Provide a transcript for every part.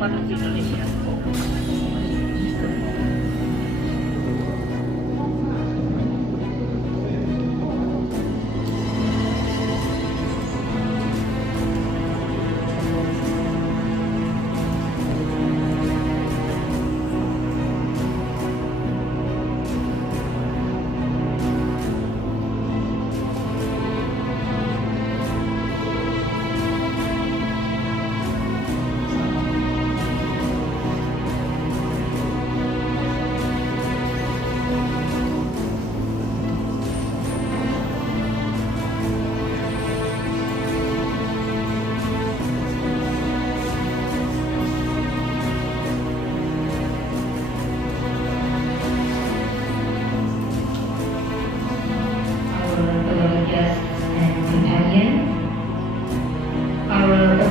terpadu di Indonesia.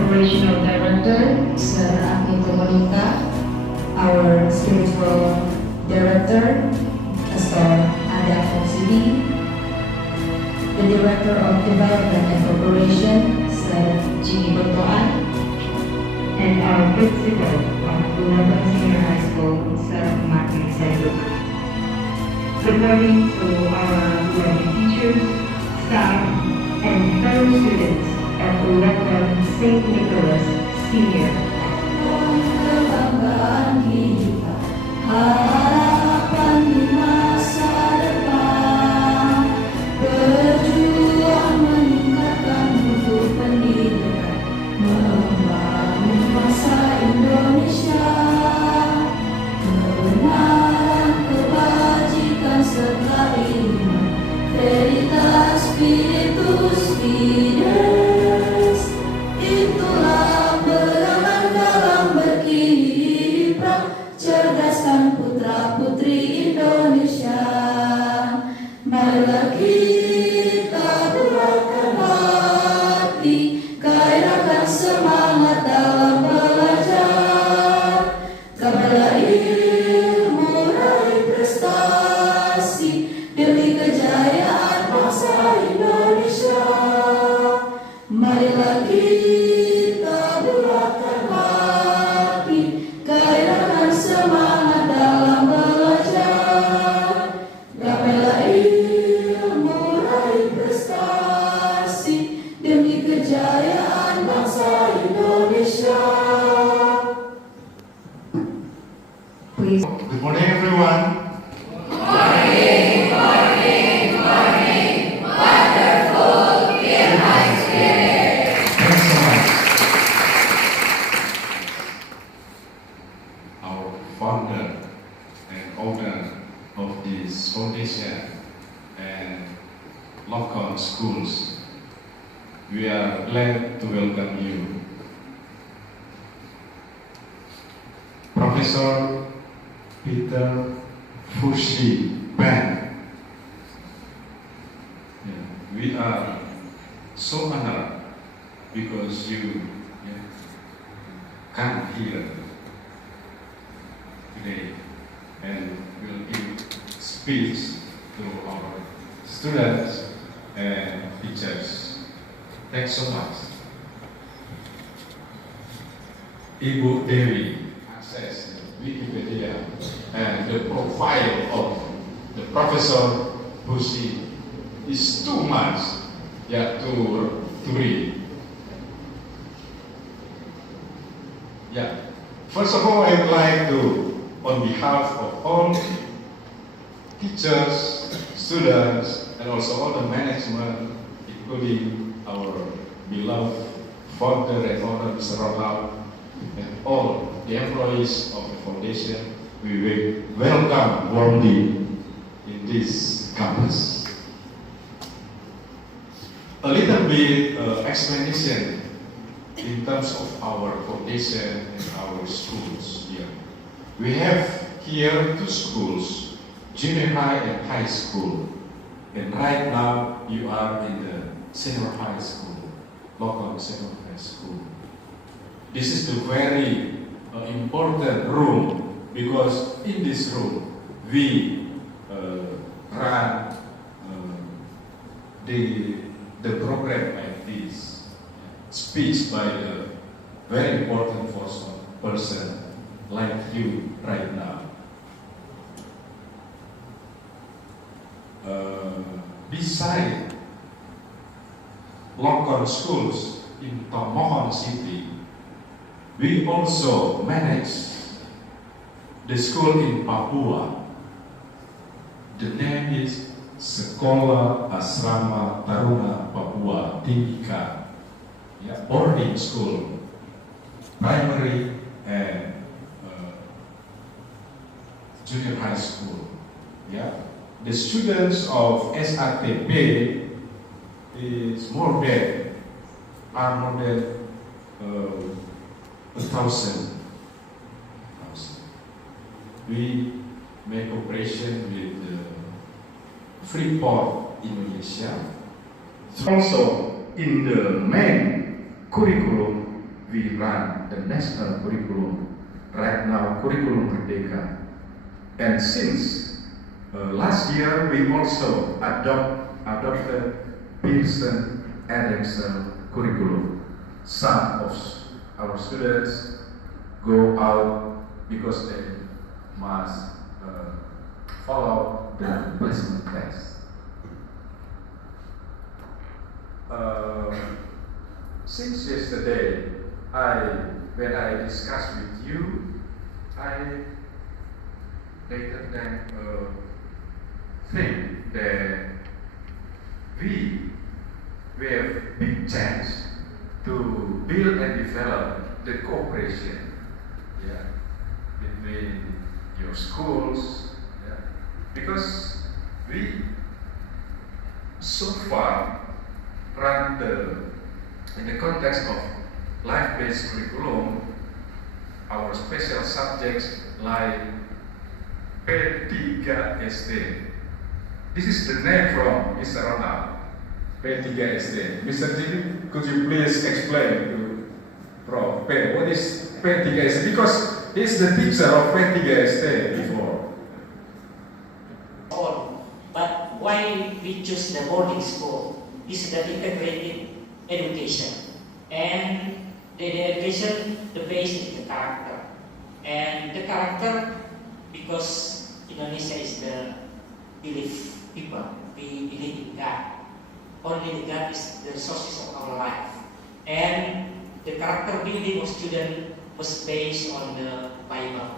Operational Director, Sir Aki Komunita, our Spiritual Director, Pastor Adam Fonsidi, the Director of Development and Corporation, Sir Jimmy Botoan, and our Principal of Bulacan Senior High School, Sir Martin Senduk. Good morning to our lovely teachers, staff, and fellow students at Bulacan St. Nicholas Senior Kebanggaan kita, harapan di masa depan, berjuang meningkatkan mutu pendidikan, membangun masa Indonesia, kebenaran, kebajikan serta iman, veritas spiritus fides. Itulah pegangan dalam berkiprah, cerdaskan putra-putri Indonesia. Marilah kita bulatkan hati, gairahkan semangat dalam belajar. Gapailah ilmu, raih prestasi demi kejayaan bangsa Indonesia. Marilah kita bulatkan hati, gairahkan semangat dalam belajar. Gapailah ilmu, raih prestasi demi kejayaan bangsa Indonesia. Please. Good morning, everyone. Thanks so much. Our founder and owner of this foundation and local schools, we are glad to welcome you. Professor Peter Fushi Ben. We are so honored because you come here today and will give speech to our students and teachers. Thanks so much. Ibu Dewi, access Wikipedia and the profile of the Professor Fushi is too much to read. First of all, I would like to, on behalf of all teachers, students, and also all the management, including our beloved founder and owner, Mr. Ronald, and all the employees of the foundation, we will welcome warmly in this campus. A little bit explanation in terms of our foundation and our schools here. We have here two schools, junior high and high school. And right now you are in the senior high school, local senior high school. This is the very important room because in this room we run the program like this, speech by the very important person person like you right now. Beside local schools in Tomohon City, we also manage the school in Papua. The name is Sekolah Asrama Taruna Papua Timika, boarding school, primary and junior high school. The students of SATP are more than 1,000. We make operation with Freeport Indonesia. Also, in the main curriculum, we run the national curriculum. Right now, Curriculum Merdeka. And since last year, we also adopted Pearson Edexcel curriculum. Some of our students go out because they must follow the placement test. Since yesterday, when I discussed with you, I later than think that we have big chance to build and develop the cooperation between your schools, because we so far run in the context of life-based curriculum, our special subjects like P3SD. This is the name from Mr. Ronald. P3SD. Mr. Jimmy, could you please explain to Prof. P, what is P3SD? Because he's the teacher of P3SD before. But why we choose the boarding school is the integrated education. And the education, the base is the character. And the character, because Indonesia is the belief people, we believe in God. Only God is the resources of our life. And the character building of student was based on the Bible.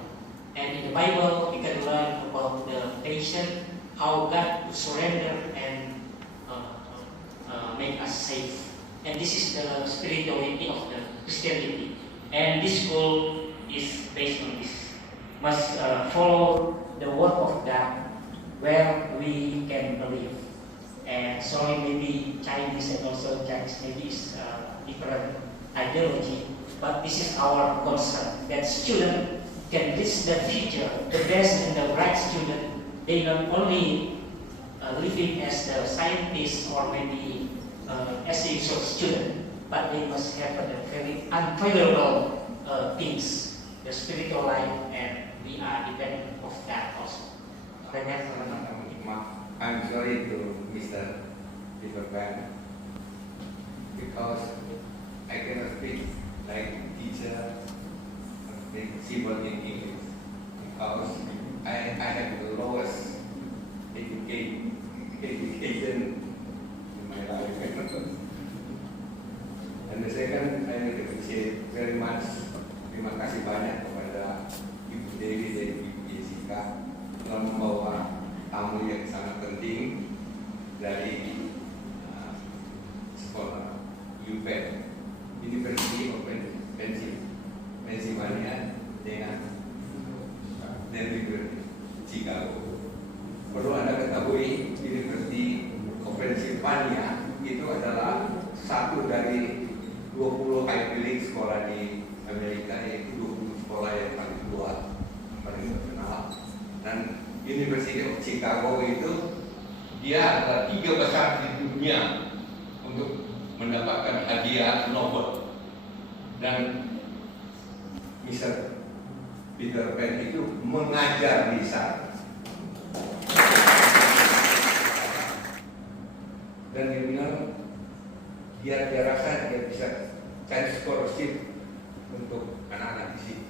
And in the Bible, we can learn about the patient, how God will surrender and make us safe. And this is the spirituality of the Christianity. And this school is based on this. Must follow the word of God where we can believe. And sorry, maybe Chinese and also Chinese maybe is different ideology, but this is our concern, that student can reach the future, the best and the bright student. They not only living as the scientist or maybe as a research student, but they must have the very unfavorable things, the spiritual life, and we are dependent of that also. I'm sorry to Mr. Peter Pan because I cannot speak like teacher, simple in English, because I have the lowest education in my life. And the second, I need to appreciate very much. Terima kasih banyak kepada Ibu Dewi dan Ibu Jessica telah membawa tamu yang sangat penting dari sekolah UPenn, University of Pennsylvania dengan Chicago. Perlu Anda ketahui, University of Pennsylvania itu adalah satu dari 20 Ivy League sekolah di Amerika, yaitu 20 sekolah yang paling tua, paling terkenal. Dan University of Chicago itu dia adalah 3 besar di dunia untuk mendapatkan hadiah Nobel. Dan Mr. Peter Pan itu mengajar di sana. Dan dia bilang dia rasa dia bisa cari scholarship untuk anak-anak di sini.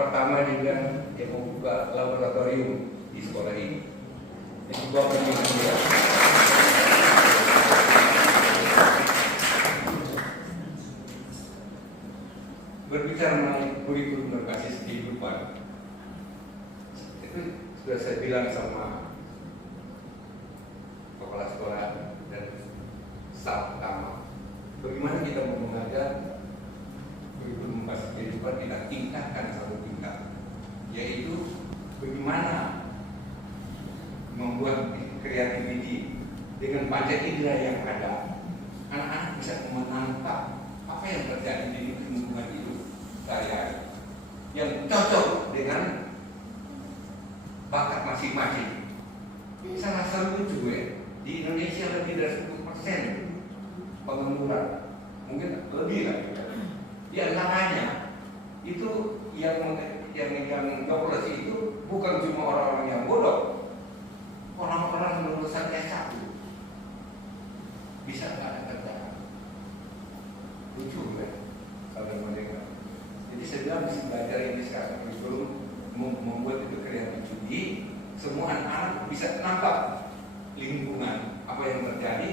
pertama juga yang membuka laboratorium di sekolah ini. Yang kedua pendidikan dia. Berbicara mengenai kurikulum berbasis kehidupan, itu sudah saya bilang sama kepala sekolah dan staf utama, bagaimana kita mau mengajar kurikulum berbasis kehidupan kita tingkatkan satu tingkat, yaitu bagaimana membuat kreativiti dengan panca indera yang ada, anak-anak bisa menangkap apa yang terjadi di lingkungan hidup saya yang cocok dengan bakat masing-masing. Salah satu lucu di Indonesia lebih dari 10% pengangguran, mungkin lebih lagi. Di antaranya itu yang jobless itu bukan cuma orang-orang yang bodoh, orang-orang lulusan S1 bisa nggak ada kerjaan. Lucu kalau mereka. Jadi saya bilang bisa belajar ini sekarang kurikulum membuat itu kreatif. Jadi semua anak-anak bisa nampak lingkungan apa yang terjadi,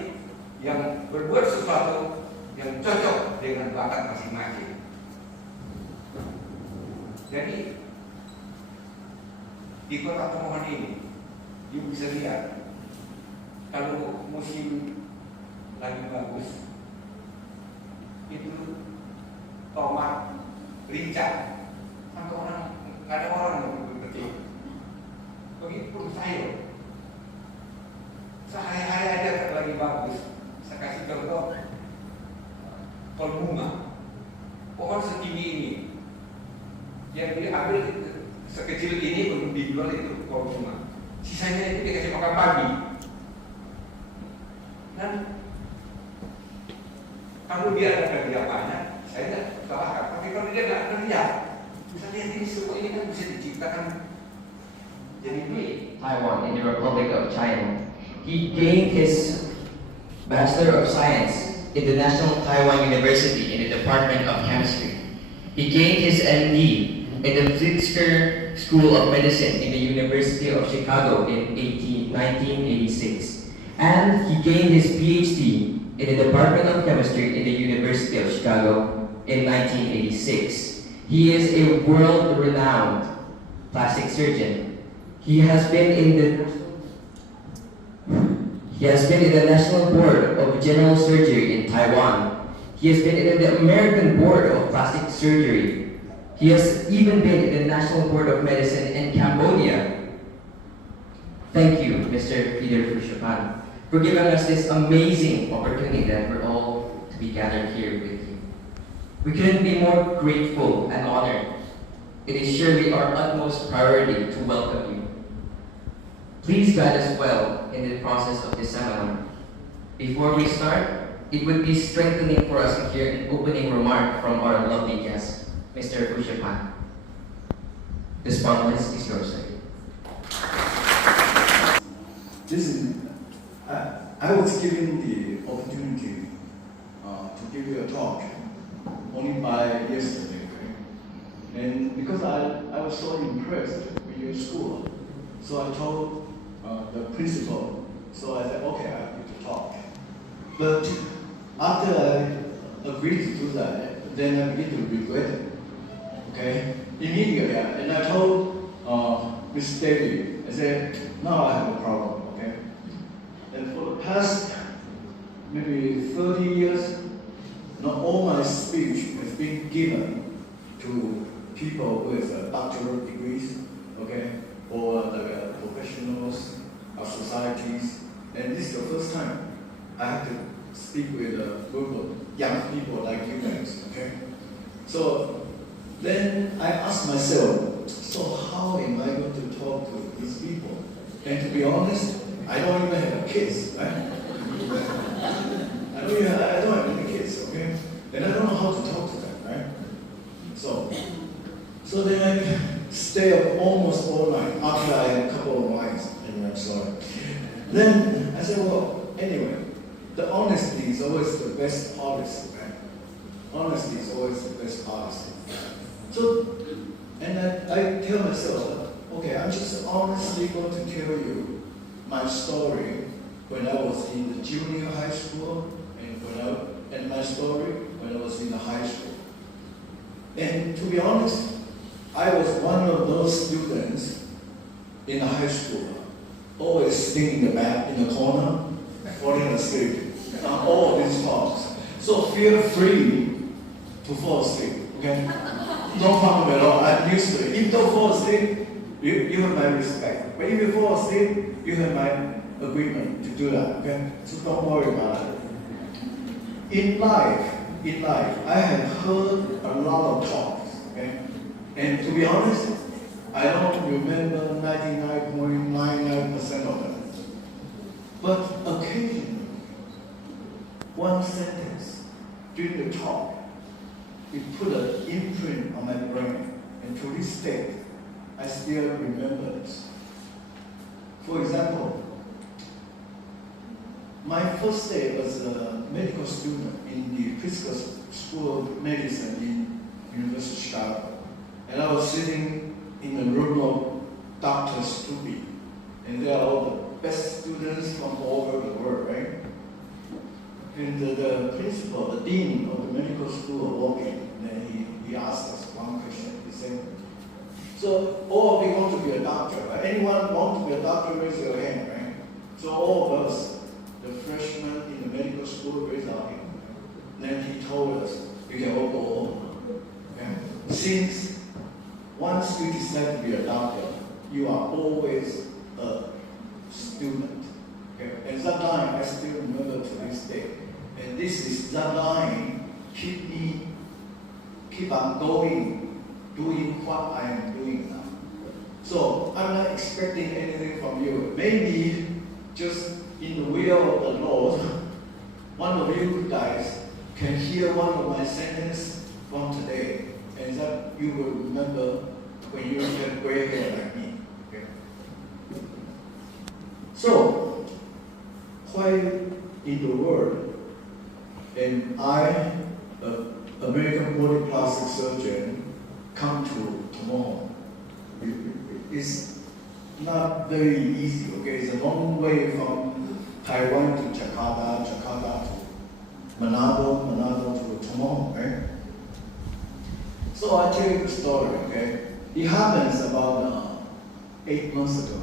yang berbuat sesuatu yang cocok dengan bakat masing-masing. Jadi di kota Tomohon ini, you bisa lihat kalau musim lagi bagus, itu tomat, rica, sampai orang nggak ada orang yang berpetik. Begitu sayur, sehari-hari aja lagi bagus. Saya kasih contoh, pohon bunga, pohon setinggi ini, yang diambil sekecil ini untuk dijual itu pohon bunga. Sisanya itu dikasih makan pagi. Dan kalau dia ada kerja banyak, saya tidak salahkan. Tapi kalau dia nggak kerja, bisa lihat ini semua ini kan bisa diciptakan jadi duit. Taiwan in the Republic of China. He gained his Bachelor of Science in the National Taiwan University in the Department of Chemistry. He gained his MD in the Pritzker School of Medicine in the University of Chicago in 1986. And he gained his PhD in the Department of Chemistry in the University of Chicago in 1986. He is a world-renowned plastic surgeon. He has been in the National Board of General Surgery in Taiwan. He has been in the American Board of Plastic Surgery. He has even been in the National Board of Medicine in Cambodia. Thank you, Mr. Peter Fushapan, for giving us this amazing opportunity that we're all to be gathered here with you. We couldn't be more grateful and honored. It is surely our utmost priority to welcome you. Please guide us well in the process of this seminar. Before we start, it would be strengthening for us to hear an opening remark from our lovely guest, Mr. Fushapan. The spotlight is yours, sir. I was given the opportunity to give you a talk only by yesterday, and because I was so impressed with your school, so I told the principal. So I said, okay, I need to talk. But after I agreed to do that, then I began to regret it. Okay, immediately, and I told Miss Daly, I said, now I have a problem. Okay, and for the past maybe 30 years, not all my speech has been given to people with doctoral degrees, okay, or the professionals of societies, and this is the first time I have to speak with a group of young people like you guys, okay? So then I asked myself, so how am I going to talk to these people? And to be honest, I don't even have kids, right? I don't have any kids, okay? And I don't know how to talk to them, right? So then I stay up almost all night after I had a couple of wines, and I'm sorry. Then I said, well, anyway, the honesty is always the best policy, right? Honesty is always the best policy. So And I tell myself, okay, I'm just honestly going to tell you my story when I was in the junior high school and my story when I was in the high school. And to be honest, I was one of those students in the high school, always sitting in the back, in the corner, falling asleep on all these talks. So feel free to fall asleep, okay? No problem at all, I'm used to it. If you don't fall asleep, you have my respect. But if you fall asleep, you have my agreement to do that, okay? So don't worry about it. In life, I have heard a lot of talks, okay? And to be honest, I don't remember 99.99% of them. But occasionally, one sentence during the talk, it put an imprint on my brain. And to this day, I still remember this. For example, my first day as a medical student in the Physical School of Medicine in University of Chicago. And I was sitting in the room of Dr. Stubbe. And they are all the best students from all over the world, right? And the principal, the dean of the medical school walked in, and then he asked us one question. He said, so all of you want to be a doctor, right? Anyone want to be a doctor, raise your hand, right? So all of us, the freshmen in the medical school, raised our hand. Then he told us, you can all go home. Okay? Since once you decide to be a doctor, you are always a student. Okay? And that line I still remember to this day. And that line keep on going, doing what I am doing now. So I'm not expecting anything from you. Maybe just in the will of the Lord, one of you guys can hear one of my sentences from today, and that you will remember when you have gray hair like me. Okay? So, why in the world am I, an American body plastic surgeon, come to Tomohon? It's not very easy, okay? It's a long way from Taiwan to Jakarta, Jakarta to Manado, Manado to Tomohon, right? So I tell you the story, okay? It happens about 8 months ago.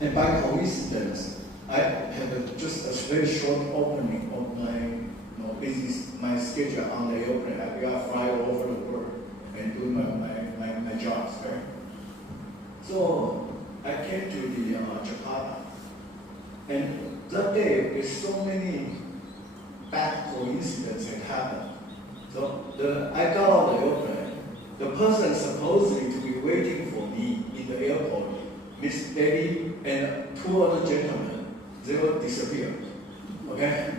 And by coincidence, I had just a very short opening of my schedule on the airplane. I got to fly all over the world and do my jobs, right? So I came to the Jakarta, and that day there's so many bad coincidences that happened. So I got on the airplane. The person supposedly to be waiting for me in the airport, Miss Debbie and 2 other gentlemen, they all disappeared. Okay?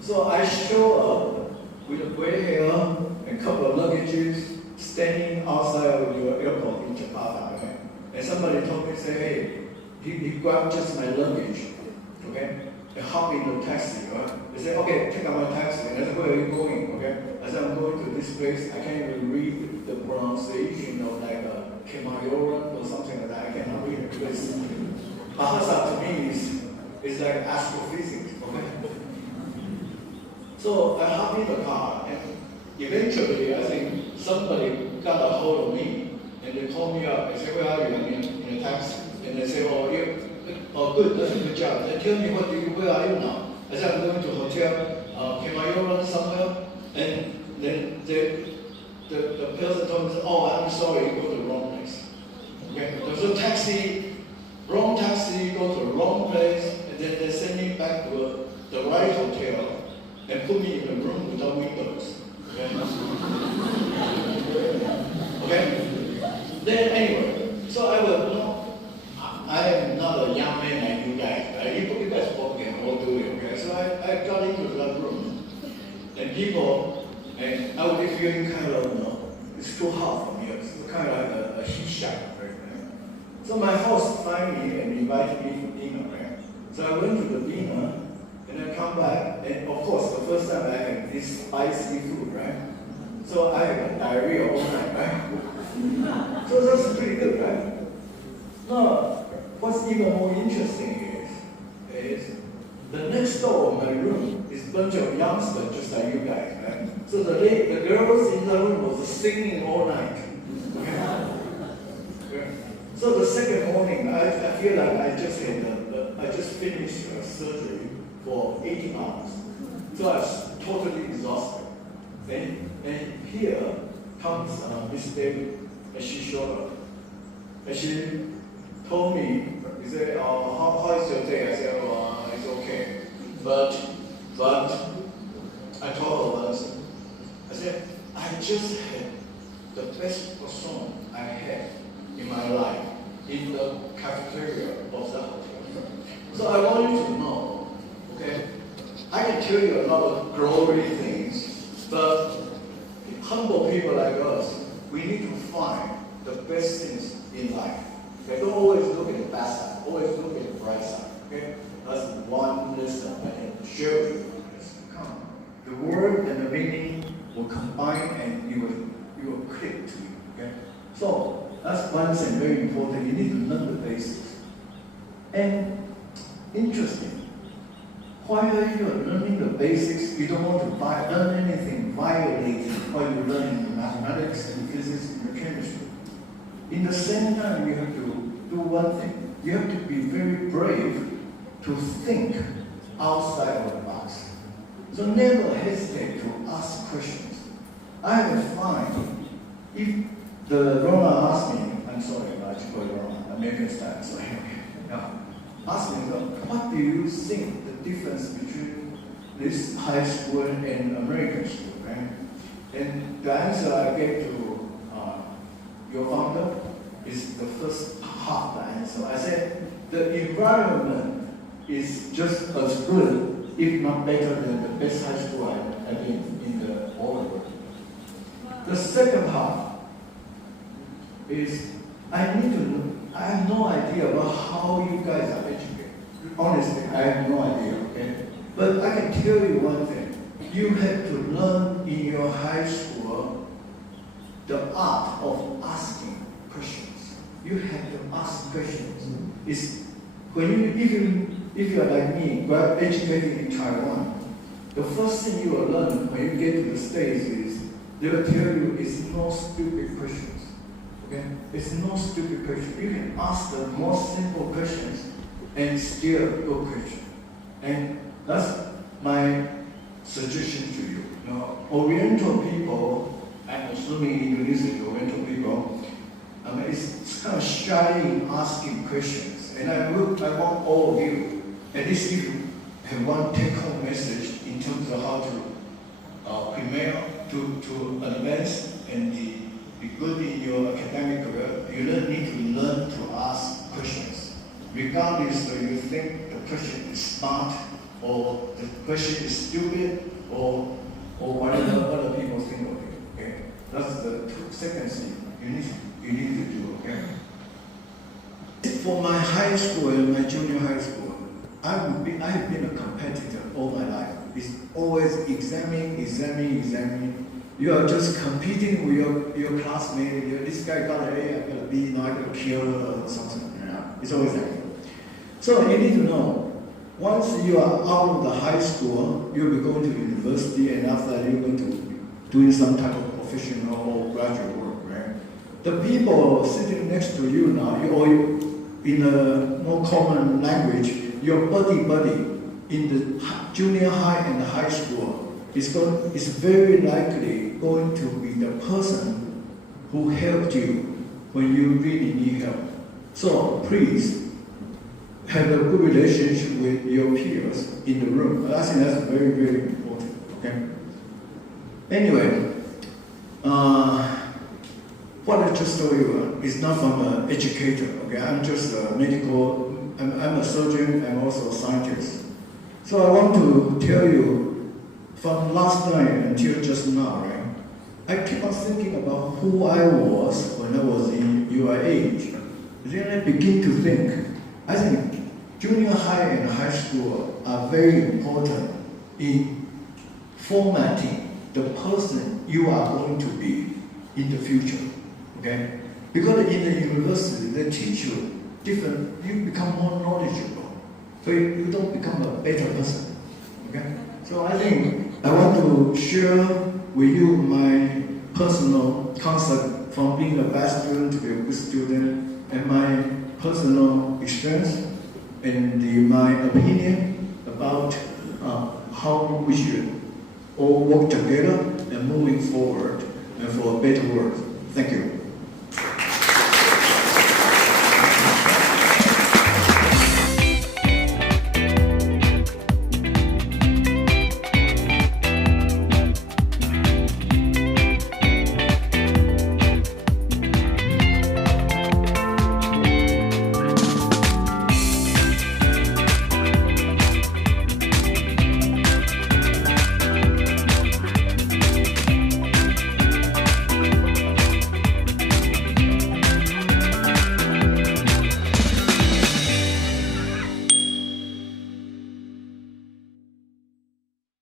So I show up with a gray hair and a couple of luggages standing outside of your airport in Jakarta. Okay? And somebody told me, say, hey, he grabbed just my luggage, okay? And hop in the taxi, right? They said, okay, take out my taxi. And I said, where are you going, okay? I said, I'm going to this place. I can't even read the pronunciation of like Kemayoran or something like that. I cannot read the place. Bahasa to me is like astrophysics, okay? So I hop in the car, and eventually I think somebody got a hold of me. And they called me up. They said, where are you? I'm in a taxi. And they said, good, that's a good job. They tell me, where are you now? I said, I'm going to hotel, Kemayoran somewhere. And then the person told me, oh, I'm sorry, you go to the wrong place. Okay? So wrong taxi, go to the wrong place, and then they send me back to the right hotel and put me in a room without windows. Okay? Okay? Then anyway, so I am not a young man like you guys, right? You guys both can all do it, okay? So I got into that room, and I would be feeling kind of, it's too hot for me. It's kind of like a heat shock, right? So my host find me and invited me for dinner, right? So I went to the dinner, and I come back, and of course, the first time I had this spicy food, right? So I had diarrhea all night, right? So that's pretty good, right? Now, what's even more interesting is the next door of my room is a bunch of youngsters just like you guys, right? So the girls in the room was singing all night. So the second morning, I feel like I just finished surgery for 18 hours. So I was totally exhausted. And here comes Miss David, and she showed up. And she told me, he said, how is your day? I said, oh, it's okay. But I told her once, I said, I just had the best croissant I had in my life in the cafeteria of the hotel. So I want you to know, okay, I can tell you a lot of glory things, but humble people like us, we need to find the best things in life. Okay, don't always look at the bad side, always look at the bright side. Okay, that's one lesson I can share with you. Come, the word and the meaning will combine and it will click to you. Okay, so that's one thing very important. You need to learn the basics. And interesting, while you are learning the basics, you don't want to learn anything violating what you learn in mathematics and physics and chemistry. In the same time, you have to do one thing. You have to be very brave to think outside of the box. So never hesitate to ask questions. I have found, if the Roma asked me, I'm sorry, I should call it Roma, American style, sorry. Ask me, what do you think the difference between this high school and American school, right? And the answer I gave to your founder is the first half the answer. I said, the environment is just as good, if not better than the best high school I've been in the world. The second half is, I have no idea about how you guys are educated. Honestly, I have no idea, okay? But I can tell you one thing. You have to learn in your high school the art of asking questions. You have to ask questions. It's if you are like me, educated in Taiwan, the first thing you will learn when you get to the States is they will tell you it's no stupid questions. Okay? It's no stupid question. You can ask the most simple questions and still good question. And that's my suggestion to you. Now, Oriental people, I'm assuming Indonesia is Oriental people, it's kind of shy in asking questions. And I want all of you, at least if you have one take-home message in terms of how to prepare, to advance and be good in your academic career, you need to learn to ask questions. Regardless whether you think the question is smart or the question is stupid or whatever other people think of it. Okay? That's the second thing you need to do. Okay? For my high school and my junior high school, I have been a competitor all my life. It's always examining. You are just competing with your classmate. This guy got an A, I got a B, now I got a kill or something. Yeah. It's always like that. So you need to know, once you are out of the high school, you'll be going to university, and after that you're going to be doing some type of professional or graduate work, right? The people sitting next to you now, or in a more common language, your buddy in the junior high and high school is very likely going to be the person who helped you when you really need help. So please have a good relationship with your peers in the room. I think that's very, very important. Okay. Anyway, what I just told you is not from an educator. Okay, I'm just a medical. I'm a surgeon. I'm also a scientist. So I want to tell you, from last night until just now, right? I keep on thinking about who I was when I was in your age. Then I begin to think, I think junior high and high school are very important in formatting the person you are going to be in the future. Okay? Because in the university, they teach you different, you become more knowledgeable. So you don't become a better person. Okay? So I think I want to share with you my personal concept from being a bad student to be a good student and my personal experience and my opinion about how we should all work together and moving forward and for a better world. Thank you.